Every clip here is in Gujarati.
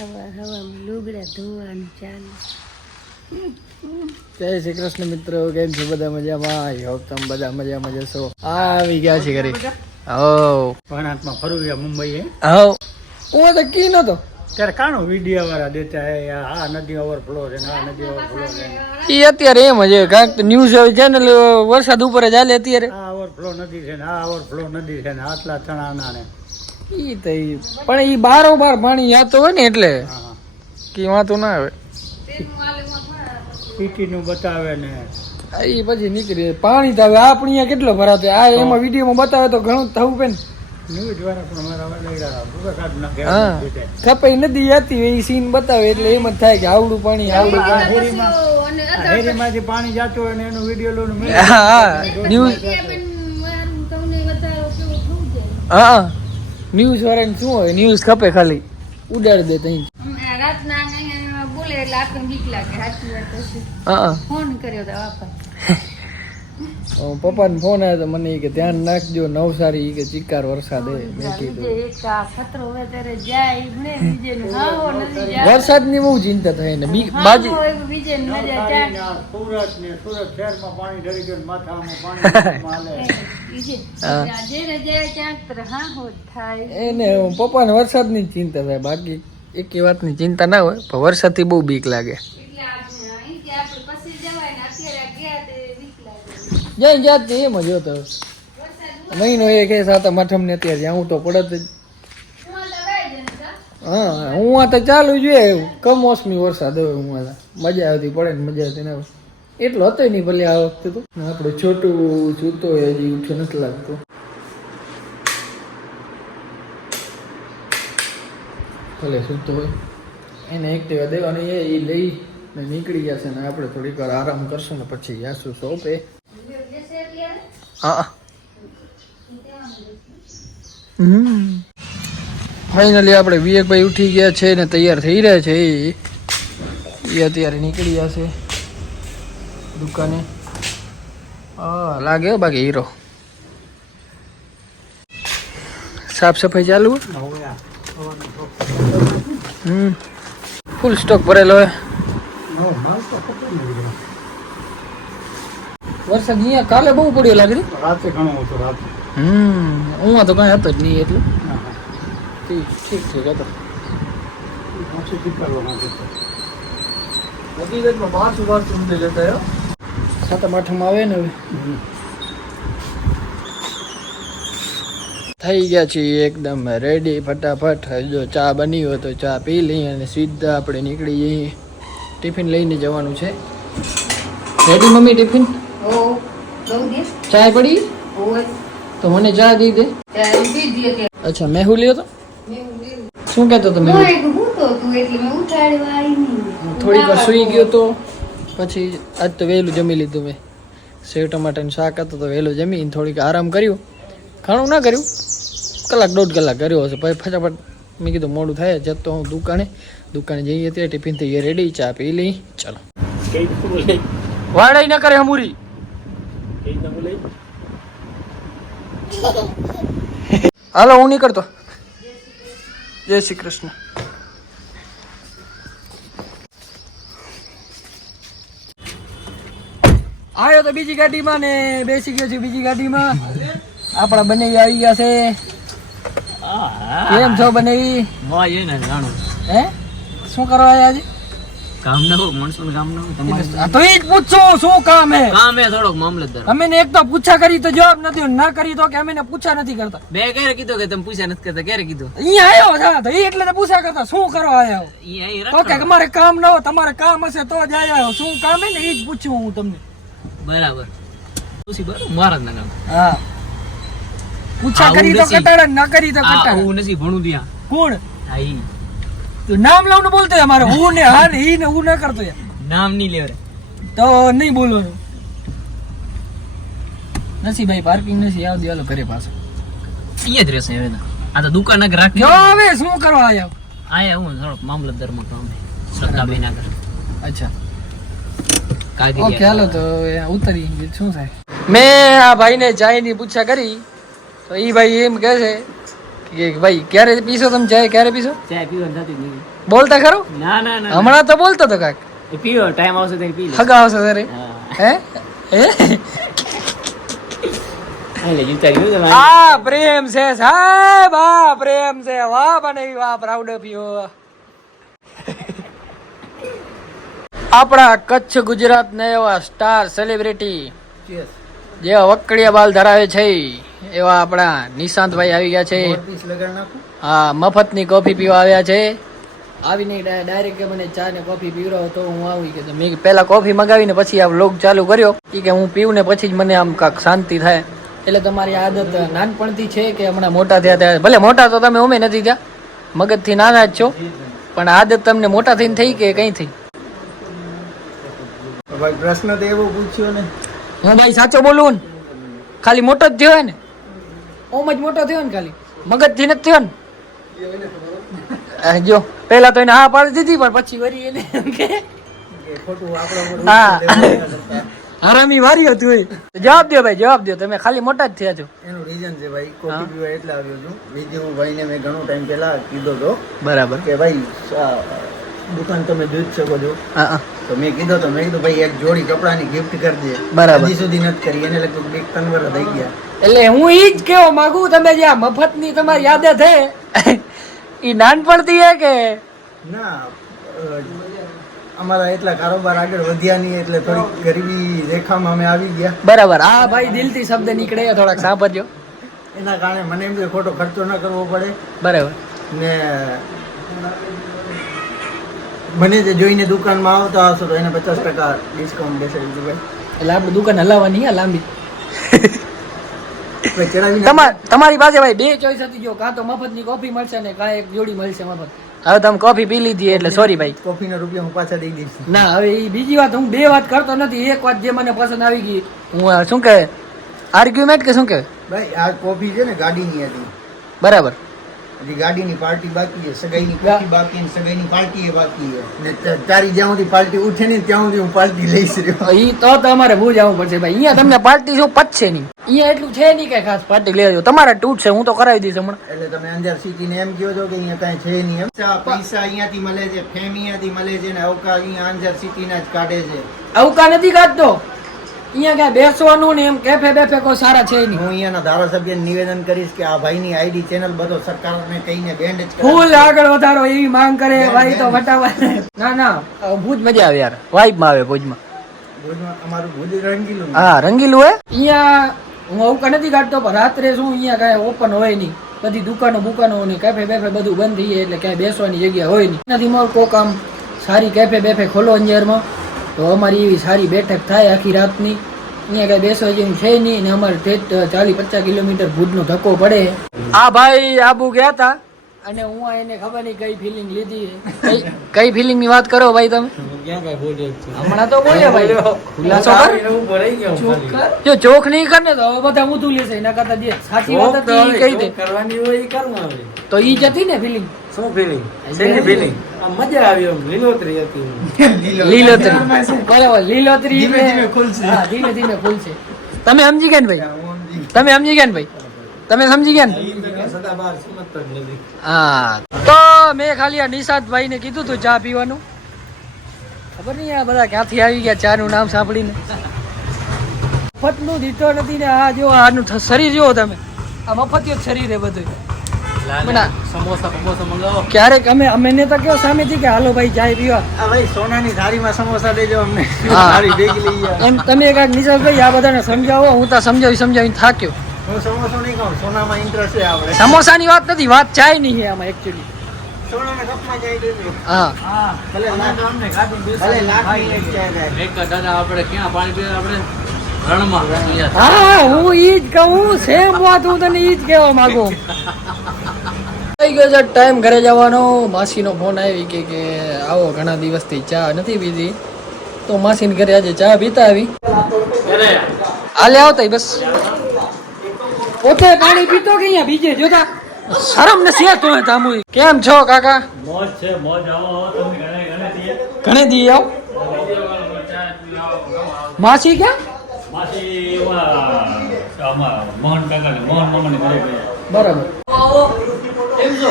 હવા હવામાં લુગડા ધોવાનું ચાલે. જય શ્રી કૃષ્ણ મિત્રો કેમ છો? બધા મજામાં? આઈ હોપ તમે બધા મજામાં જશો આવી ગયા છે ઘરે. હો. વણાટમાં ફરવું ગયા મુંબઈ હે? હો. હું તો કી નતો ત્યારે કાણો વિડિયા વાળા દેતા હે આ નદી ઓવરફ્લો છે ને આ નદી ઓવરફ્લો છે એ અત્યારે એમ જ કાંઈક ન્યૂઝ આવે છે ને વરસાદ ઉપર જ હાલે અત્યારે. આ ઓવરફ્લો નદી છે ને આ ઓવરફ્લો નદી છે ને આટલા ચણાના ને. ઈ તો ઈ પણ ઈ બારો બાર પાણી યાતો હોય ને એટલે કે વાંધો ના આવે બતાવે ને એ પછી નીકળી પાણી તો હવે આપણે અહીંયા કેટલો ભરાતો આ એમાં વિડીયોમાં બતાવે તો ઘણું થવું પડે ને પણ રીતે. નદી હોય એ સીન બતાવે એટલે એમ જ થાય કે આવડું પાણી આવડું હેરીમાં પાણી જાતું હોય ને એનો વીડિયો હા ન્યૂઝ હા ન્યૂઝ વાળાને શું હોય? ન્યૂઝ ખપે ખાલી. ઉડાડી દે તઈ. રાતના બોલે એટલે આપણને બીક લાગે સાચી વાત હા ફોન કર્યો તો બાપા પપ્પાને ફોન આવ્યો તો મને કે ધ્યાન નાખજો નવસારી કે ચિકાર વરસાદ એ મેં કીધું. વરસાદની બહુ ચિંતા થાય ને બી બાજી સુરત ને સુરત શહેરમાં પાણી ગયું માથામાં પાણી એને પપ્પાને વરસાદની ચિંતા થાય બાકી એકે વાતની ચિંતા ના હોય પણ વરસાદથી બહુ બીક લાગે એટલે આપણે અહીંથી આપણે પછી જવાય ને અત્યારે ગયા તે બીક જ્યાં જાત તે એમ જ હોતો. મહિનો એક એ સાતમ આઠમ ને અત્યારે હું તો પડત જ. હું, હા આ તો ચાલુ જોઈએ કમોસમી વરસાદ હોય હું આ. મજા આવતી પડે ને મજા આવતી ના એટલો હતો નહીં ભલે આ વખતે તો. આપણે છોટું સૂતો હોય, હજી ઉઠ્યો નથી લાગતો. ભલે સૂતો હોય. એને એક્ટિવા દેવાની એ એ લઈ ને નીકળી જશે ને આપણે થોડીક વાર આરામ કરશું ને પછી જાશું હમ ફાઇનલી આપણે વિવેકભાઈ ઉઠી ગયા છે ને તૈયાર થઈ રહ્યા છે. એ અત્યારે નીકળી જશે દુકાને. હા લાગે હો બાકી હીરો. સાફ સફાઈ ચાલુ. હમ. ફૂલ સ્ટોક ભરેલો હે નવો માલ તો ખબર નહીં. વરસાદ અહીંયા કાલે બહુ પડ્યો લાગે છે? રાતે ઘણો હતો રાતે. હમ હું તો કાંઈ હતો જ નહીં એટલે. ઠીક ઠીક ઠીક હતો. હકીકતમાં બારસો બારસો જતા સાતમ આઠમ આવે ને હવે. થઈ ગયા છીએ એકદમ રેડી ફટાફટ. જો ચા બની હોય તો ચા પી લઈએ અને સીધા આપણે નીકળી જઈએ ટિફિન લઈને જવાનું છે. Ready mummy tiffin? ઓ બહુ દે. ચા પડી? તો મને ચા દી. દે અચ્છા મેહુ લ્યો તો? શું કહેતો તો મેહુ થોડીક વાર સૂઈ ગયો તો. પછી આજ તો વહેલું જમી લીધું મેં. સેવ ટમાટાનું શાક હતું તો વહેલું જમીને થોડીક આરામ કર્યું. ઘણું ના કર્યું. કલાક દોઢ કલાક કર્યો હશે. પછી ફટાફટ મેં કીધું મોડું થાય જતો હું દુકાને. દુકાને જઈએ ત્યાં ટિફિન થઈ ગયા રેડી ચા પી લઈ. ચાલો? વાડાઈ ના કરે હમુરી? હાલો હું નીકળતો. જય શ્રી કૃષ્ણ. આવ્યો તો બીજી ગાડીમાં ને બેસી ગયો છું બીજી ગાડીમાં. આપણા બંને આવી ગયા છે. કેમ છો બંને મોય એને જાણું હે? શું કરવા આવ્યા છે? કામ ના હોય માણસો કામ ના હોય તમારે તો એ જ પૂછছো શું કામ હે? કામ એ થોડોક મામલતદાર. અમે એક તો પૂછા કરી તો જવાબ નથી ના કરી તો કે અમે ને પૂછા નથી કરતા. બે ક્યારે કીધું કે તમે પૂછ્યા નથી કરતા? ક્યારે કીધું? અહીંયા આવ્યો છે તો એ એટલે તો પૂછા કરતા શું કરવા આવ્યા હો? તો કે તમારે કામ ન હોય તમારે કામ હશે તો જ આવ્યા શું કામ હે ને એ જ પૂછ્યું હું તમને. બરાબર. પૂછી બરાબર મહારાજ ના કામ હા. પૂછા કરી તો. કટાડે કરી તો આ હું નથી ભણું ત્યાં. કોણ? તું નામ લાવને બોલતો અમારે. હું ને હા ને ઈ ને હું ના કરતો યાર નામ નહીં લેવરે તો નહીં બોલવાનું. નથી ભાઈ પાર્કિંગ નથી. આવ દેવાલો ઘરે પાછો. અહીંયા જ રહેશે હવે આ તો દુકાન આગળ રાખી જો હવે શું કરવા આવ્યા આયા હું થોડો મામલતદારમાં કામ છે. શ્રદ્ધાબેન આગળ. અચ્છા. ઓકે હાલો તો ઉતરી શું થાય? મેં આ ભાઈને ચાયની પૂછા કરી. તો એ ભાઈ એમ કહે છે કે ભાઈ ક્યારે પીશો તમે? ચાય ક્યારે પીશો? ચાય પીવાનું થતું બોલતા ખરો? ના ના ના હમણાં તો બોલતો તો કાક પીવો ટાઈમ આવશે ત્યારે પી હગા આવશે તારે હે. હે? આ પ્રેમ છે સાહેબ આ પ્રેમ છે. વાહ બને વાહ પ્રાઉડ ઓફ યુ આપણા કચ્છ ગુજરાત ને એવા સ્ટાર સેલિબ્રિટી જે વકડીયા બાલ ધરાવે છે એવા આપણા નિશાંતભાઈ આવી ગયા છે. હા મફતની કોફી પીવા આવ્યા છે. આવીને ડાયરેક્ટ મને ચા ને કોફી પીવડાવો તો હું આવી કે મેં પહેલા કોફી મગાવીને પછી આ વ્લોગ ચાલુ કર્યો. કે હું પીવું ને પછી જ મને આમ કાંક શાંતિ થાય. એટલે તમારી આદત નાનપણથી છે કે હમણાં મોટા થયા ત્યારે? ભલે મોટા તો તમે ઉમે નથી થયા. મગજથી નાના જ છો. પણ આદત તમને મોટા થઈને થઈ કે કઈ થઈ? પ્રશ્ન તો એવો પૂછ્યો ને. હું ભાઈ સાચો બોલું ને? ખાલી મોટો જ થયો ને? ઓમ જ મોટો થયો ને ખાલી. મગજથી નથી થયો ને? જો. પેલા તો એને હા પાડી દીધી પણ પછી વરી એને કે હા. હરામી વારી હતું એ જવાબ દો ભાઈ જવાબ દો તમે ખાલી મોટા જ થયા છો. એનું રીઝન છે ભાઈ કોફી પીવા એટલે આવ્યો છું. બીજી હું ભાઈને મેં ઘણો ટાઈમ પહેલા કીધો તો બરાબર. કે ભાઈ દુકાન તમે જોઈ જ શકો છો. તો મેં કીધો તો મેં કીધું ભાઈ એક જોડી કપડાની ગિફ્ટ કરી દે. બરાબર. હજી સુધી નથી કરી એને લગભગ બે કન્વર વર્ષ થઈ ગયા. એટલે હું ઈ જ કેવો માંગુ તમે જે આ મફતની તમારી યાદે હે ઈ નાનપણથી હે કે? ના અમારા એટલા કારોબાર આગળ વધ્યા નહીં એટલે થોડીક ગરીબી રેખામાં અમે આવી ગયા. બરાબર. આ ભાઈ દિલથી શબ્દ નીકળે એ થોડાક સાંભળજો. એના કારણે મને એમ કે ખોટો ખર્ચો ન કરવો પડે. બરાબર. ને મને જે જોઈને દુકાનમાં આવતા હશો તો એને પચાસ ટકા ડિસ્કાઉન્ટ દેશે ભાઈ એટલે આપણે દુકાન હલાવવાની હે લાંબી. તમારી પાસે ભાઈ બે ચોઈસ હતી જો કાં તો મફતની કોફી મળશે ને કાં એક જોડી મળશે મફત. હવે તમે કોફી પી લીધી એટલે સોરી ભાઈ. કોફીનો રૂપિયા હું પાછા દઈ દઈશ. ના હવે એ બીજી વાત હું બે વાત કરતો નથી એક વાત જે મને પસંદ આવી ગઈ. હું શું કે આર્ગ્યુમેન્ટ કે શું કહે? ભાઈ આ કોફી છે ને ગાડીની હતી. બરાબર. હજી ગાડીની પાર્ટી બાકી છે સગાઈની પાર્ટી બાકી છે સગાઈની પાર્ટી એ બાકી છે. ને તારી જ્યાં સુધી પાર્ટી ઉઠે ને ત્યાં સુધી હું પાર્ટી લઈશ રહ્યો. ઈ તો તમારે ભૂજ આવવું પડશે ભાઈ. અહીંયા તમને પાર્ટી શું પચશે નહીં. અહીંયા એટલું છે નહીં કે ખાસ પાર્ટી લેજો તમારે તૂટ છે હું તો કરાવી દઈશ હમણાં. એટલે તમે અંજાર સિટીને એમ કહો છો કે અહીંયા કાંઈ છે નહીં એમ? પૈસા અહીંયાથી મળે છે ફેમ અહીંયાથી મળે છે ને અવકા અહીંયા અંજાર સિટીના જ કાઢે છે. અવકા નથી કાઢતો. અહીંયા ક્યાં બેસવાનું ને એમ કેફે બેફે કોઈ સારા છે નહીં. હું અહીંયાના ધારાસભ્ય નિવેદન કરીશ કે આ ભાઈની આઈડી ચેનલ બધો સરકારને કહીને બેન્ડ જ ફૂલ આગળ વધારો એવી માંગ કરે ભાઈ તો ફટાફટ ના ના ભૂજ મજા આવે યાર. વાઇબમાં આવે ભુજમાં. ભુજમાં અમારું ભુજ રંગીલું. હા રંગીલું હે? અહીંયા હું અવકા નથી કાઢતો પણ રાત્રે શું અહીંયા કાંઈ ઓપન હોય નહીં. બધી દુકાનો બુકાનો ને કેફે બેફે બધું બંધ થઈ જાય એટલે ક્યાંય બેસવાની જગ્યા હોય નહીં. નથી મારું કોક આમ સારી કેફે બેફે ખોલો અંજારમાં. તો અમારી એવી સારી બેઠક થાય આખી રાતની. અહીંયા કાંઈ બેસવા જેવું છે નહીં ને અમારે ચાલીસ પચાસ કિલોમીટર ભુજનો ધક્કો પડે. આ ભાઈ આબુ ગયા હતા અને હું એને ખબર નહીં કઈ ફિલિંગ લીધી. કઈ કઈ ફિલિંગની વાત કરો ભાઈ તમે? હમણાં તો બોલ્યા ભાઈ. ખુલાસો કર. જો ચોખ નહીં કર ને તો હવે બધા ઊંધું લેશે. એના કરતા જે સાચી વાત હતી ઈ કહી દે. કરવાની હોય એ કરું તો ઈ જ હતી ને ફિલિંગ શું ફિલિંગ શેની ફિલિંગ મજા આવી એમ લીલોતરી હતી લીલોતરી. બરાબર લીલોતરી ધીમે ને- ધીમે ખુલશે. હા, ધીમે ધીમે ખુલશે. તમે સમજી ગયા ને ભાઈ? તમે સમજી ગયા ને ભાઈ? તમે સમજી ગયા ને? હા. તો મેં ખાલી આ નિશાંતભાઈ ને કીધું તું ચા પીવાનું. ખબર નહીં આ બધા ક્યાંથી આવી ગયા ચા નું નામ સાંભળીને. મફતનું દીધો નથી ને આ જો આનું શરીર જુઓ તમે. આ મફતિયો શરીર એ બધું. સમોસા સમોસા મંગાવો. ક્યારેક અમે અમે ને તો કયો સામેથી કે હાલો ભાઈ ચાય પીવા. આ ભાઈ સોનાની થાળીમાં સમોસા દેજો અમને. થાળી ભેગી લઈ આવો. એમ તમે કાંઈક નિશાંતભાઈ આ બધાને સમજાવો હું તો સમજાવી સમજાવીને થાક્યો. હું સમોસો નહીં ખાઉં સોનામાં ઇન્ટરેસ્ટ છે આપણે. સમોસાની વાત નથી વાત ચાય નહીં છે આમાં એકચ્યુઅલી આપણે ક્યાં પાણી પીએ? આપણે. હા હું ઈ જ કહું સેમ વાત હું તને ઈ જ કહેવા માંગુ. થઈ ગયો છે ટાઈમ ઘરે જવાનો. માસીનો ફોન આવી કે કે આવો ઘણા દિવસથી ચા નથી પીધી. તો માસીને ઘરે આજે ચા પીતા આવી હાલે આવતા બસ. પોતે પાણી પીતો કે અહીંયા બીજે? જોતા શરમ ને છે તો તામુ કેમ છો કાકા? મોજ છે મોજ આવો તમે ઘણે ઘણે ઘણે દી આવ. માસી ક્યાં? માસી એવા આમાં મોહન કાકા ને મોહન મામાને ઘરે ગયા બરાબર કેમ છો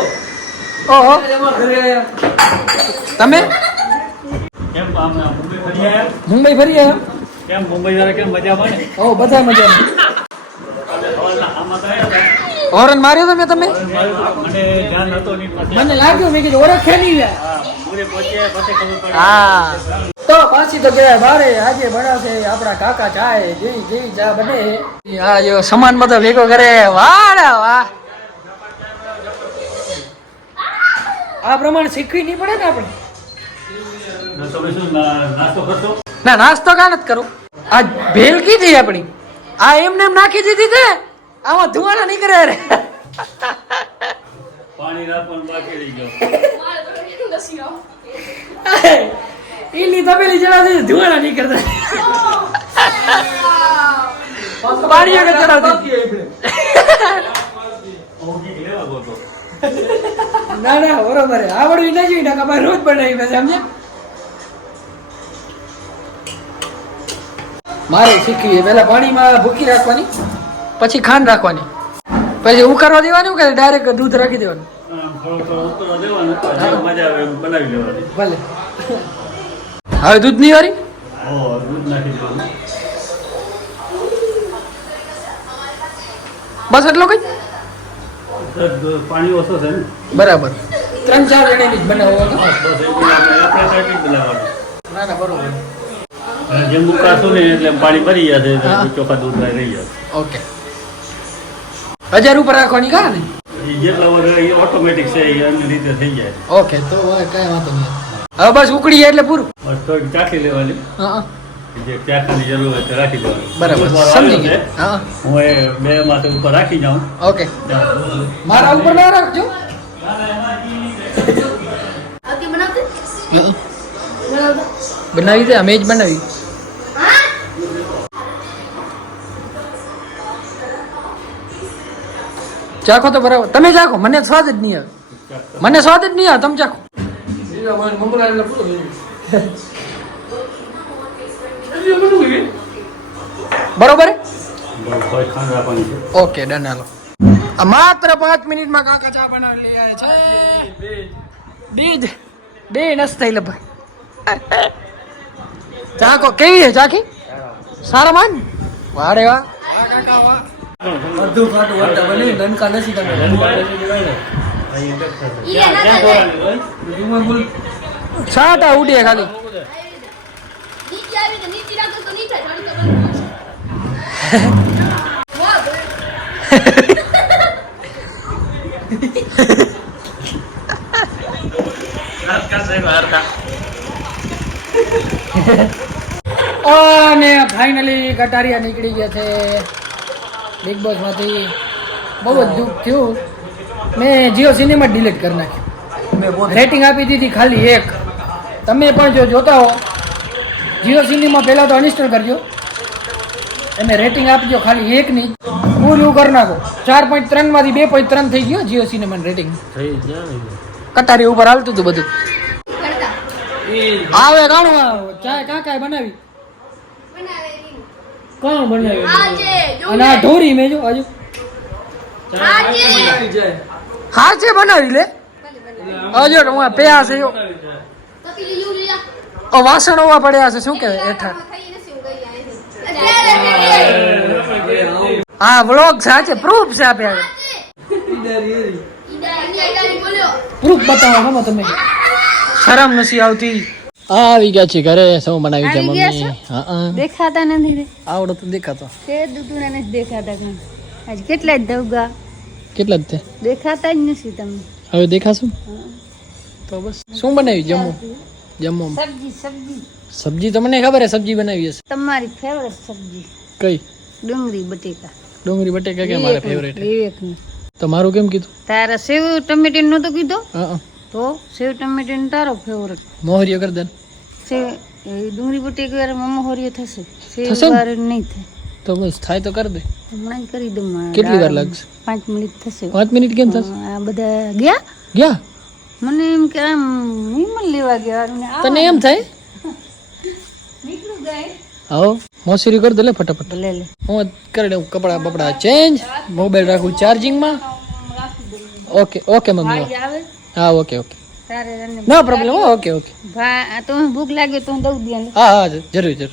ઓહો એમાં ઘરે આયા તમે? કેમ આમ મુંબઈ ફરી આયા મુંબઈ ફરી આવ્યા? કેમ મુંબઈ વાળા કેમ મજામાં ને ઓ બધા મજા. હોરન માર્યો તો મેં તમે? મને લાગ્યું મેં કીધું ઓળખે નહીં હા, તો પાછી તો કહેવાય ભારે આજે બનાવશે આપણા કાકા ચાય જેવી જેવી ચા બને. હા જો સમાન બધો ભેગો કરે વાડા વા વાહ. આ પ્રમાણે શીખવી નહીં પડે ને આપણે? તો તમે શું ના- નાસ્તો કાન જ નથી કરું? આ ભેલ કીધી આપણી? આ એમને એમ નાખી દીધી તે? આમાં ધુવાણા નીકળે રે. પાણી રાખવાનું બાકી રહી ગયો. ઈલી તપેલી ચડાવતી ધુવાણા નીકળતા. પાણી આગળ ચડાવતી. ના ના બરોબર. આવડવી ના જોઈએ અમારે રોજ બનાવી મેં સમજ્યા? મારે શીખવી છે. પહેલા પાણીમાં ભૂકી રાખવાની પછી ખાંડ રાખવાની. પછી ઉકાળવા દેવાનું કે ડાયરેક્ટ દૂધ રાખી દેવાનું? થોડો થોડો ઉતરવા દેવાનું મજા આવે બનાવી લેવાની. ભલે. હવે દૂધની વારી? બસ એટલો કઈ? પાણી ઓછો છે બરાબર. ત્રણ ચાર જણાની જ બનાવવાનું ના ના બરોબર. જેમ મુકાશું ને એટલે પાણી ભરી જશે ચોખા દૂધ રહી જશે ઓકે. હજાર ઉપર રાખવાની કા ને? જેટલા એ ઓટોમેટિક છે એની રીતે થઈ જાય. ઓકે તો કાંઈ વાંધો નહીં. હવે બસ ઉકળી જાય એટલે પૂરું. થોડીક ચાખી લેવાની હા હા. જે ચાખાની જરૂર હોય તે રાખી દેવાની બરાબર સમજી ગયા હા હું એ બે માથે ઉપર રાખી જાઉં ઓકે મારા ઉપર ના રાખજો આવતી બનાવતી હં. બનાવતા બનાવી દે અમે જ બનાવી ચાખો તો બરાબર તમે ચાખો મને સ્વાદ જ નહીં આવે મને સ્વાદ જ નહીં આવે તમે ચાખો બરોબર? ઓકે ડન હાલો. આ માત્ર પાંચ મિનિટમાં કાકા ચા બનાવી લઈ આવે છે. બે જ બે નસ થઈ લભાઈ ચાખો કેવી છે ચાખી? સારા માન? વારે વાહ. બધું ખાટું વટ્ટા બની ડંકા નથી તમે. છાટા ઉડીએ ખાલી. અને ફાઇનલી કટારિયા નીકળી ગયા છે. બિગ બોસમાંથી બહુ જ દુઃખ થયું. મેં જીઓ સિનેમા ડિલીટ કરી નાખ્યું. રેટિંગ આપી દીધી ખાલી એક. તમે પણ જો જોતા હો જીઓ સિનેમા પહેલાં તો અનઇન્સ્ટોલ કરજો. એને રેટિંગ આપજો ખાલી એકની. એવું કરી નાખો. ચાર પોઈન્ટ ત્રણમાંથી બે પોઈન્ટ ત્રણ થઈ ગયો જીઓ સિનેમાનું રેટિંગ કટારી ઉપર હાલતું હતું બધું. આવે કાણું ચાય કાકાએ બનાવી. બનાવે? કોણ બનાવી અને આ ઢોરી મેં જો હજુ આજે. હા છે બનાવી લે. હજુ હું આ ઓ વાસણ ઓવા પડ્યા છે શું કહેવાય હેઠળ? નથી હું વ્લોગ સાચે આ પ્રૂફ છે આપે પ્રૂફ બતાવો હમ તમે. શરમ નથી આવતી. આવી ગયા છે ઘરે સૌ મનાવી છે ગયા મમ્મી. હા હા. દેખાતા નથી રે. આવડો તો દેખાતો. તે દૂધુના નથી દેખાતા આજ કેટલા જ દવગા કેટલા જ તે? દેખાતા જ નથી તમે હવે દેખાશું? તો બસ. શું બનાવી જમવું? જમવું સબ્જી સબ્જી. સબ્જી તમને ખબર હે સબ્જી બનાવી હશે? તમારી ફેવરેટ સબ્જી. કઈ? ડુંગળી બટેકા. ડુંગળી બટેકા કે મારા ફેવરેટ વિવેકની. તો મારું કેમ કીધું? તારા સેવ ટમેટી નતો કીધો? હા હા. તો સેવ ટમેટી તારો ફેવરેટ મોહરીયો કર દે ને. સેવ એ ડુંગળી બટેકા વાર મમ્મા થશે. સેવ વાર નહીં થાય. તો બસ થાય તો કર દે. હમણાં કરી દઉં કેટલી વાર લાગશે? પાંચ મિનિટ થશે. પાંચ મિનિટ કેમ થશે? આ બધા ગયા? ગયા? મને એમ કે આમ વિમલ લેવા ગયા તને એમ થાય? નીકળું ગઈ આવો મોસરી કરી દે લે ફટાફટ. લે લે. હું કરી દઉં કપડા બપડા ચેન્જ મોબાઈલ રાખું ચાર્જિંગમાં ઓકે ઓકે મમ્મી આવે? હા okay okay. No problem okay okay. ભા તો ભૂખ લાગે તો હું દઉં દે હા હા જરૂર જરૂર.